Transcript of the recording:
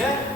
예?